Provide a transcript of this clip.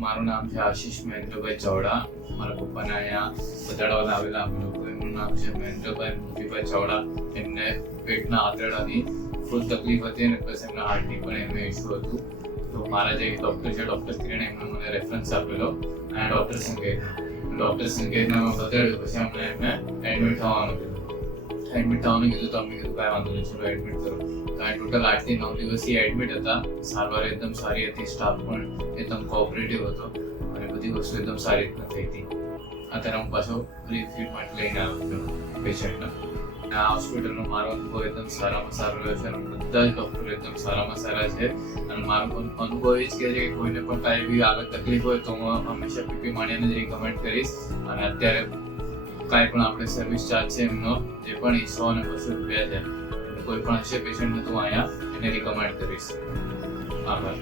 મારું નામ છે આશીષ મહેન્દ્રભાઈ ચાવડા. મારા પપ્પાને અહીંયા બતાડવા લાવેલા અમે લોકો. એમનું નામ છે મહેન્દ્રભાઈ મોતીભાઈ ચાવડા. એમને પેટના આંતરડાની ફૂલ તકલીફ હતી અને પ્લસ એમના હાર્ટની પણ એમને ઇસ્યુ હતું. તો મારા જે ડૉક્ટર છે, ડૉક્ટર કિરણ, એમને મને રેફરન્સ આપેલો અને ડૉક્ટર સંકેતને બતાડ્યું. પછી અમને એમને એડમિટ થવાનું કીધું. તો અમને કીધું કાંઈ વાંધો નહીં, ચલો એડમિટ કરો. ટોટલ 8 થી 9 દિવસથી એડમિટ હતા. સારવાર એકદમ સારી હતી, સ્ટાફ પણ એકદમ કોઓપરેટિવ હતો અને બધી વસ્તુ એકદમ સારી રીતના થઈ હતી. અત્યારે હું પાછો ટ્રીટમેન્ટ લઈને આવ્યો છું પેશન્ટના. આ હોસ્પિટલનો મારો અનુભવ એકદમ સારામાં સારો રહ્યો છે અને બધા જ ડૉક્ટરો એકદમ સારામાં સારા છે. અને મારો અનુભવ એ જ કહે છે કે કોઈને પણ કાંઈ એવી આગળ તકલીફ હોય તો હું હંમેશા પીપી માણિયાને જ રિકમેન્ડ કરીશ. અને અત્યારે કાંઈ પણ આપણે સર્વિસ ચાર્જ છે એમનો જે પણ 100 અને 200 રૂપિયા છે, કોઈ પણ હશે પેશન્ટને તો અહીંયા એને રિકમેન્ડ કરીશ. આભાર.